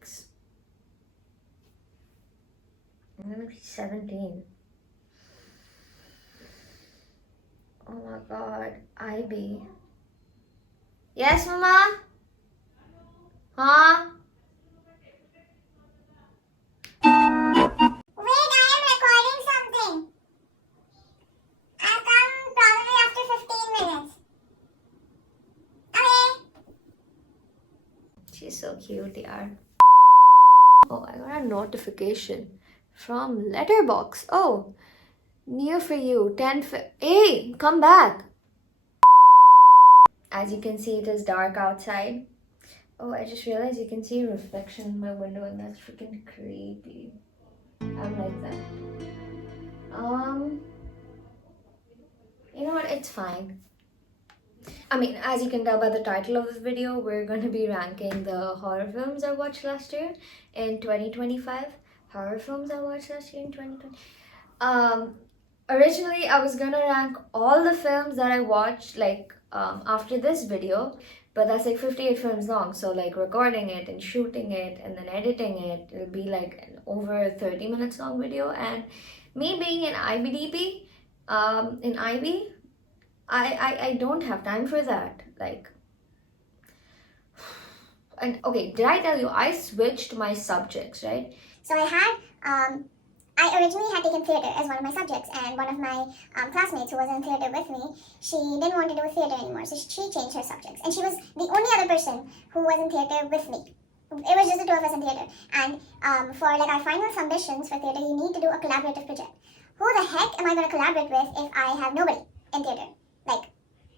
6. I'm gonna be 17. Oh my god, IB. Yes, Mama? Huh? Wait, I am recording something. I'll come probably after 15 minutes. Okay. She's so cute, yaar. Oh, I got a notification from Letterbox. Oh, near for you. 10. Hey, come back. As you can see, it is dark outside. Oh, I just realized you can see a reflection in my window, and that's freaking creepy. I'm like that. You know what? It's fine. I mean, as you can tell by the title of this video, we're going to be ranking the horror films I watched last year in 2025. Horror films I watched last year in 2020. Originally, I was going to rank all the films that I watched, like, after this video. But that's like 58 films long. So, like, recording it and shooting it and then editing it, it'll be like an over 30 minutes long video. And me being an IBDP, in IB, I don't have time for that. Like, and okay, did I tell you I switched my subjects, right? So I originally had taken theatre as one of my subjects, and one of my classmates who was in theatre with me, she didn't want to do theatre anymore, so she changed her subjects. And she was the only other person who was in theatre with me. It was just the two of us in theatre. And for like our final submissions for theatre, you need to do a collaborative project. Who the heck am I going to collaborate with if I have nobody in theatre? Like,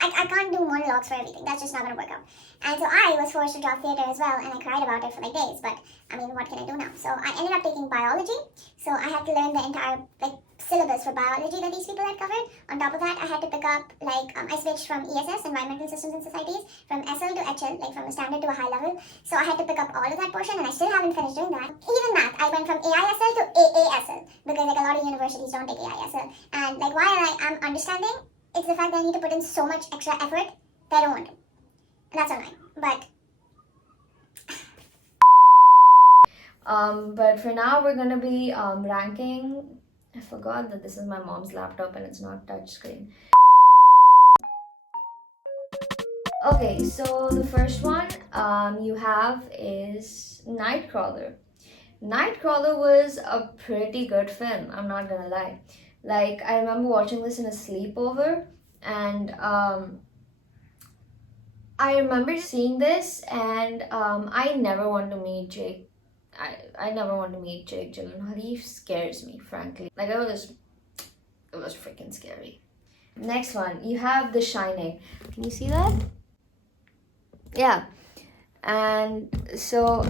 I can't do monologues for everything. That's just not going to work out. And so I was forced to drop theatre as well, and I cried about it for like days. But I mean, what can I do now? So I ended up taking biology. So I had to learn the entire like syllabus for biology that these people had covered. On top of that, I had to pick up like I switched from ESS, Environmental Systems and Societies, from SL to HL, like from a standard to a high level. So I had to pick up all of that portion, and I still haven't finished doing that. Even math, I went from AISL to AASL because like a lot of universities don't take AISL. And like while I am understanding, it's the fact that I need to put in so much extra effort that I don't want to. And that's annoying. But for now, we're gonna be ranking. I forgot that this is my mom's laptop and it's not touchscreen. Okay, so the first one you have is Nightcrawler. Nightcrawler was a pretty good film, I'm not gonna lie. Like, I remember watching this in a sleepover, and I remember seeing this, and I never want to meet Jake. I never want to meet Jake Gyllenhaal. He scares me, frankly. Like, it was freaking scary. Next one, you have The Shining. Can you see that? Yeah. And so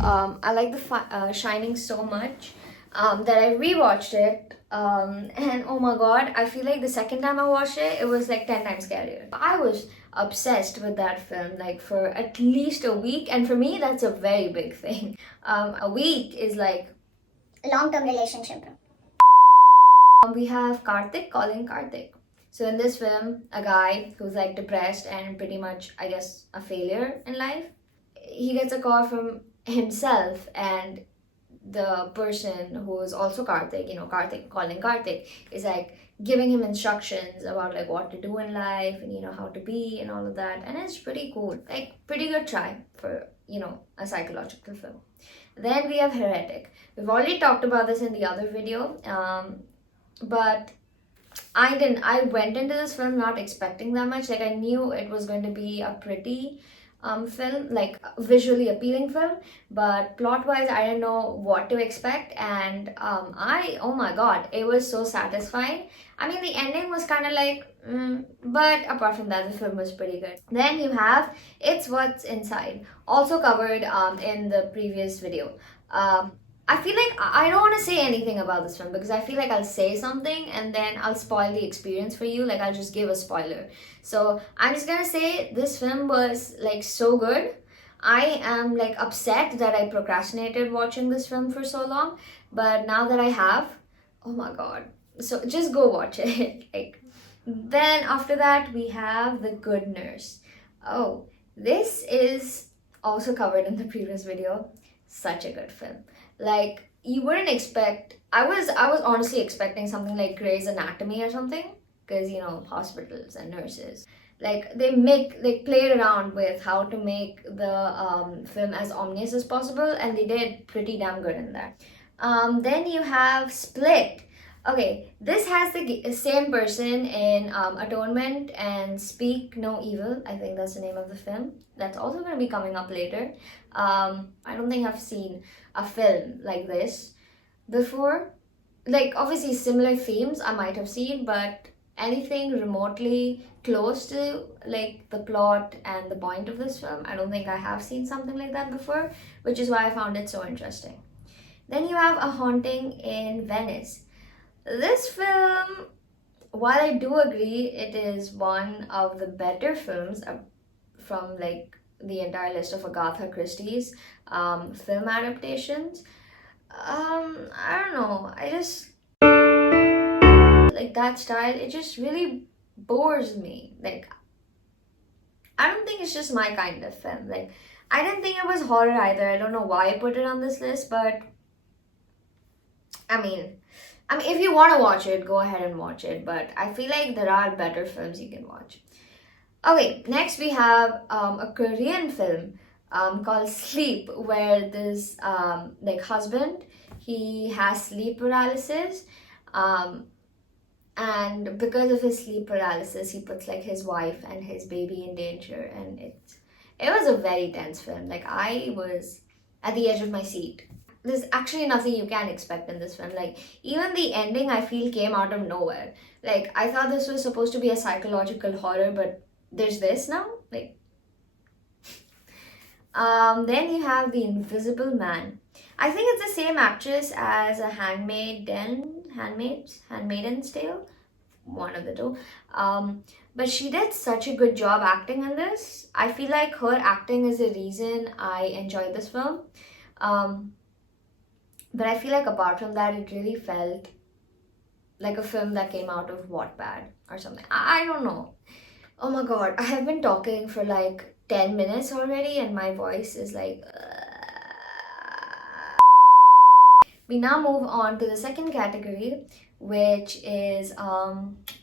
I like the Shining so much that I rewatched it, and oh my god, I feel like the second time I watched it, it was like 10 times scarier. I was obsessed with that film like for at least a week, and for me that's a very big thing. A week is like long-term relationship. We have Karthik calling Karthik. So in this film, a guy who's like depressed and pretty much, I guess, a failure in life, he gets a call from himself, and the person who is also Karthik, Karthik calling Karthik, is like giving him instructions about like what to do in life and how to be and all of that. And it's pretty cool. Like, pretty good try for, a psychological film. Then we have Heretic. We've already talked about this in the other video, but I went into this film not expecting that much. Like, I knew it was going to be a pretty film, like visually appealing film, but plot wise I didn't know what to expect. And oh my god, it was so satisfying. I mean, the ending was kind of like but apart from that, the film was pretty good. Then you have It's What's Inside, also covered in the previous video. I feel like I don't want to say anything about this film because I feel like I'll say something and then I'll spoil the experience for you. Like, I'll just give a spoiler. So I'm just gonna say this film was like so good. I am like upset that I procrastinated watching this film for so long, but now that I have, oh my god. So just go watch it. Like, then after that we have The Good Nurse. Oh, this is also covered in the previous video. such a good film. Like, you wouldn't expect. I was honestly expecting something like Grey's Anatomy or something, because hospitals and nurses. Like, they played around with how to make the film as ominous as possible, and they did pretty damn good in that. Then you have Split. Okay, this has the same person in Atonement and Speak No Evil. I think that's the name of the film. That's also going to be coming up later. I don't think I've seen a film like this before. Like, obviously, similar themes I might have seen, but anything remotely close to like the plot and the point of this film, I don't think I have seen something like that before, which is why I found it so interesting. Then you have A Haunting in Venice. This film, while I do agree it is one of the better films from like the entire list of Agatha Christie's film adaptations, I don't know. I just like that style. It just really bores me. Like, I don't think it's just my kind of film. Like, I didn't think it was horror either. I don't know why I put it on this list, but I mean, if you want to watch it, go ahead and watch it. But I feel like there are better films you can watch. Okay, next we have a Korean film called Sleep, where this like husband, he has sleep paralysis, and because of his sleep paralysis, he puts like his wife and his baby in danger, and it was a very tense film. Like, I was at the edge of my seat. There's actually nothing you can expect in this film. Like, even the ending, I feel, came out of nowhere. Like, I thought this was supposed to be a psychological horror, but there's this now. Like, then you have The Invisible Man. I think it's the same actress as a Handmaid's Tale, one of the two. But she did such a good job acting in this. I feel like her acting is the reason I enjoyed this film. But I feel like apart from that, it really felt like a film that came out of Wattpad or something. I don't know. Oh my god, I have been talking for like 10 minutes already, and my voice is like. We now move on to the second category, which is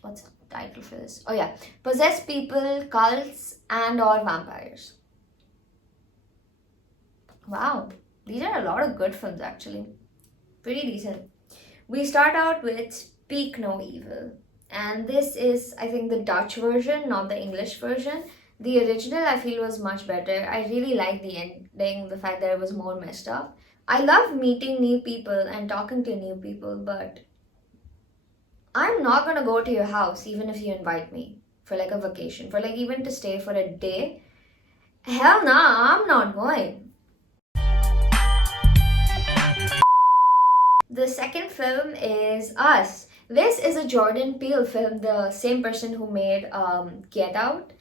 what's the title for this? Oh yeah, possessed people, cults, and/or vampires. Wow, these are a lot of good films actually. Pretty decent. We start out with Speak No Evil, and this is, I think, the Dutch version, not the English version. The original, I feel, was much better. I really liked the ending, the fact that it was more messed up. I love meeting new people and talking to new people, but I'm not gonna go to your house even if you invite me for like a vacation, for like even to stay for a day. Hell nah, I'm not going. The second film is Us. This is a Jordan Peele film, the same person who made Get Out.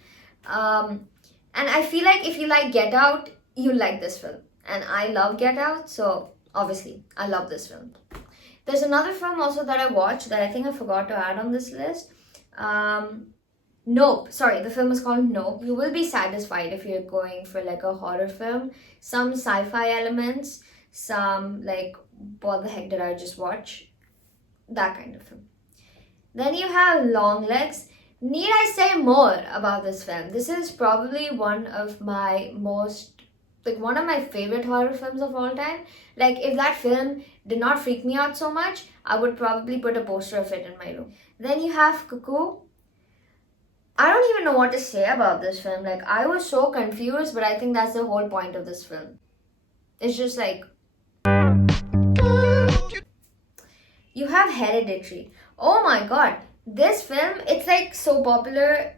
And I feel like if you like Get Out, you like this film. And I love Get Out, so obviously I love this film. There's another film also that I watched that I think I forgot to add on this list. Nope. Sorry, the film is called Nope. You will be satisfied if you're going for like a horror film. Some sci-fi elements, some like, what the heck did I just watch? That kind of film. Then you have Long Legs. Need I say more about this film? This is probably one of my favorite horror films of all time. Like, if that film did not freak me out so much, I would probably put a poster of it in my room. Then you have Cuckoo. I don't even know what to say about this film. Like, I was so confused, but I think that's the whole point of this film. It's just like, you have Hereditary. Oh my god, this film, it's like so popular.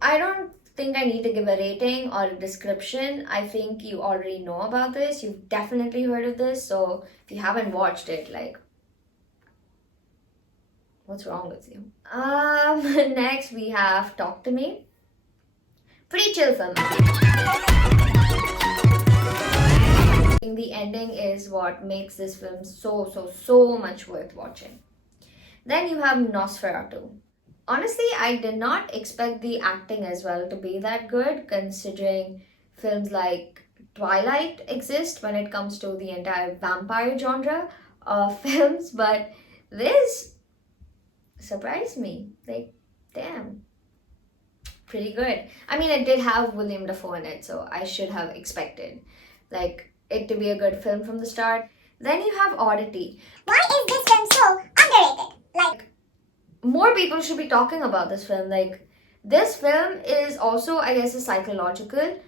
I don't think I need to give a rating or a description. I think you already know about this. You've definitely heard of this. So if you haven't watched it, like, what's wrong with you? Next we have Talk to Me. Pretty chill film. The ending is what makes this film so much worth watching. Then you have Nosferatu. Honestly, I did not expect the acting as well to be that good, considering films like Twilight exist when it comes to the entire vampire genre of films, but this surprised me. Like, damn, pretty good. I mean, it did have William Dafoe in it, so I should have expected like it to be a good film from the start. Then you have Oddity. Why is this film so underrated? Like, More people should be talking about this film. Like, this film is also, I guess, a psychological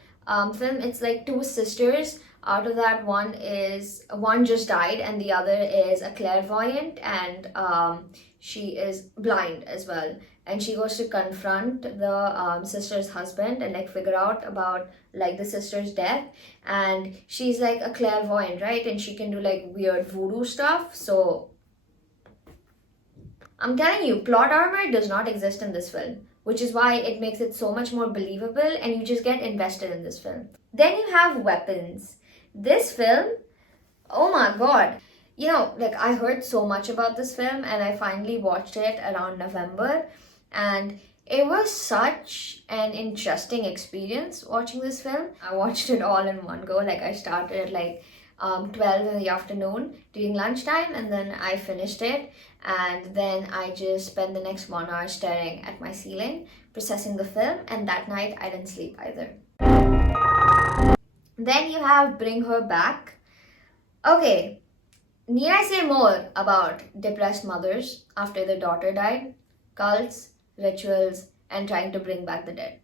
film. It's like two sisters. Out of that, one just died, and the other is a clairvoyant, and she is blind as well. And she goes to confront the sister's husband and like figure out about like the sister's death. And she's like a clairvoyant, right? And she can do like weird voodoo stuff. So I'm telling you, plot armor does not exist in this film, which is why it makes it so much more believable and you just get invested in this film. Then you have Weapons. This film, oh my god. You know, like I heard so much about this film and I finally watched it around November, and it was such an interesting experience watching this film. I watched it all in one go. Like I started at like 12 in the afternoon during lunchtime, and then I finished it, and then I just spent the next 1 hour staring at my ceiling processing the film, and that night I didn't sleep either. Then you have Bring Her Back. Okay, need I say more about depressed mothers after their daughter died? Cults, rituals, and trying to bring back the dead.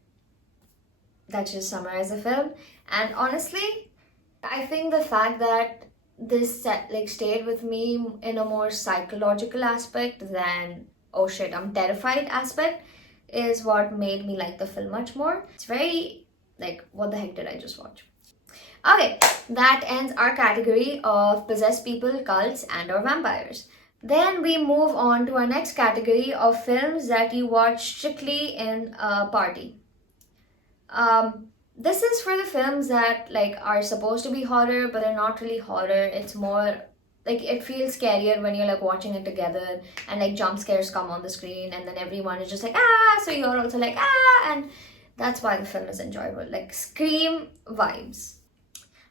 That just summarizes the film. And honestly, I think the fact that this stayed with me in a more psychological aspect than oh shit I'm terrified aspect is what made me like the film much more. It's very like, what the heck did I just watch? Okay, that ends our category of possessed people, cults, and or vampires. Then we move on to our next category of films that you watch strictly in a party. This is for the films that like are supposed to be horror, but they're not really horror. It's more like it feels scarier when you're like watching it together, and like jump scares come on the screen, and then everyone is just like ah, so you're also like ah, and that's why the film is enjoyable. Like Scream vibes.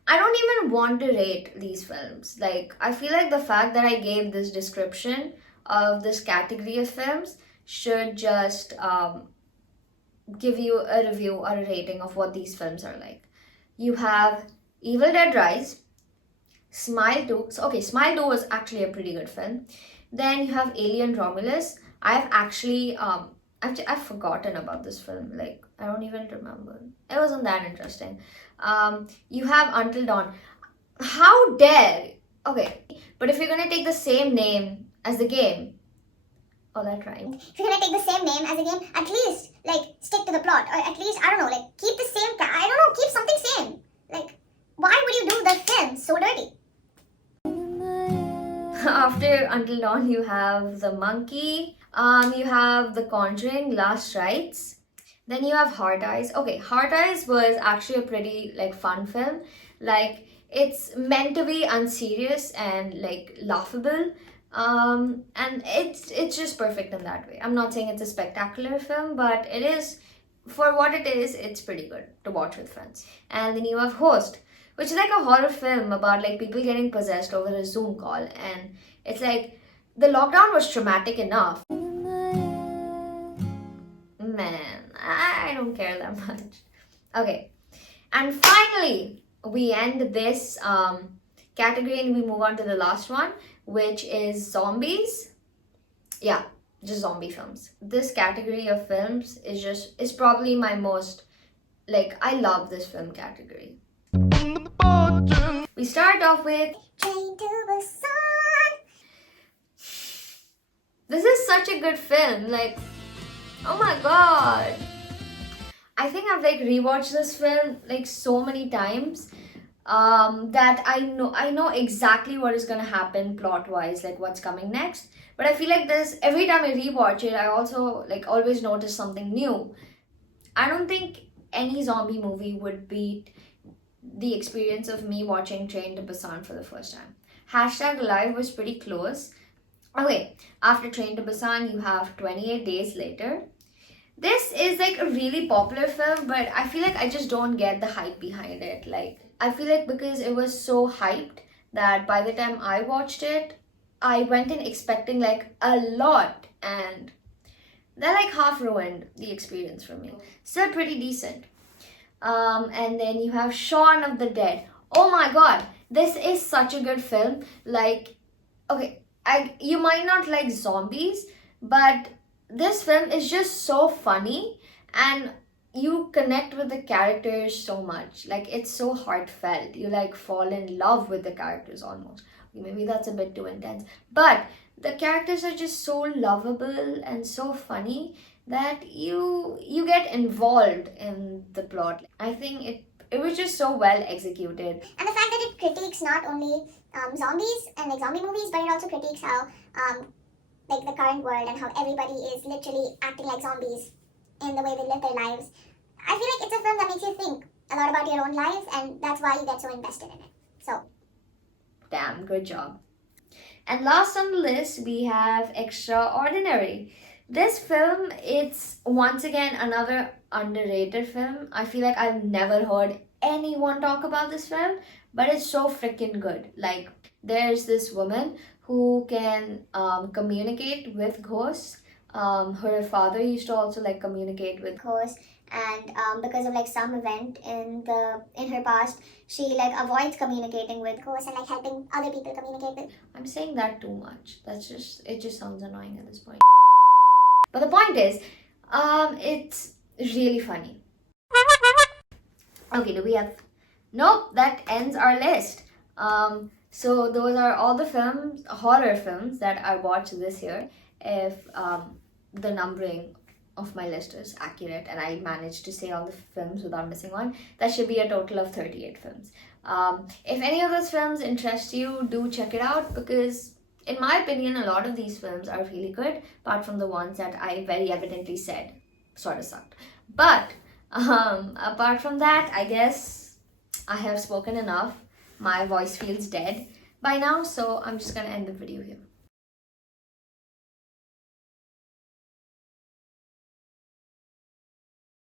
I don't even want to rate these films. Like, I feel like the fact that I gave this description of this category of films should just give you a review or a rating of what these films are like. You have Evil Dead Rise, Smile 2. So, okay, Smile 2 was actually a pretty good film. Then you have Alien Romulus. I've actually, I've forgotten about this film. Like, I don't even remember. It wasn't that interesting. You have Until Dawn. How dare? Okay, but if you're gonna take the same name as the game, oh, that rhymed. if you're gonna take the same name as a game, at least like stick to the plot, or at least I don't know, like keep the same. I don't know, keep something same. Like, why would you do the film so dirty? After Until Dawn, you have The Monkey. You have The Conjuring, Last Rites. Then you have Heart Eyes. Okay, Heart Eyes was actually a pretty like fun film. Like it's meant to be unserious and like laughable. And it's just perfect in that way. I'm not saying it's a spectacular film, but it is, for what it is, it's pretty good to watch with friends. And then you have Host, which is like a horror film about like people getting possessed over a Zoom call, and it's like the lockdown was traumatic enough. Man, I don't care that much. Okay, and finally we end this category and we move on to the last one, which is zombies. Yeah, just zombie films. This category of films is probably my most, like, I love this film category. We start off with Train to Busan. This is such a good film. Like, oh my god. I think I've like rewatched this film like so many times that I know exactly what is gonna happen plot wise, like what's coming next. But I feel like this every time I rewatch it, I also like always notice something new. I don't think any zombie movie would beat the experience of me watching Train to Busan for the first time. #Alive was pretty close. Okay, after Train to Busan, you have 28 Days Later. This is like a really popular film, but I feel like I just don't get the hype behind it. Like, I feel like because it was so hyped that by the time I watched it, I went in expecting like a lot, and that like half ruined the experience for me. Still pretty decent. And then you have Shaun of the Dead. Oh my god, this is such a good film. Like, okay, you might not like zombies, but this film is just so funny, and you connect with the characters so much. Like, it's so heartfelt. You like fall in love with the characters almost. Maybe that's a bit too intense, but the characters are just so lovable and so funny that you get involved in the plot. I think it was just so well executed. And the fact that it critiques not only zombies and like zombie movies, but it also critiques how like the current world and how everybody is literally acting like zombies in the way they live their lives. I feel like it's a film that makes you think a lot about your own life, and that's why you get so invested in it. So, damn, good job. And last on the list, we have Extraordinary. This film, it's once again another underrated film. I feel like I've never heard anyone talk about this film, but it's so freaking good. Like, there's this woman who can communicate with ghosts. Her father used to also like communicate with ghosts, and because of like some event in her past, she like avoids communicating with ghosts and like helping other people communicate with. I'm saying that too much. It just sounds annoying at this point. But the point is, it's really funny. Okay, do we have? Nope, that ends our list. So those are all the horror films that I watched this year. If the numbering of my list is accurate and I managed to say all the films without missing one, that should be a total of 38 films. If any of those films interest you, do check it out, because in my opinion, a lot of these films are really good, apart from the ones that I very evidently said sort of sucked. But apart from that, I guess I have spoken enough. My voice feels dead by now, so I'm just gonna end the video here.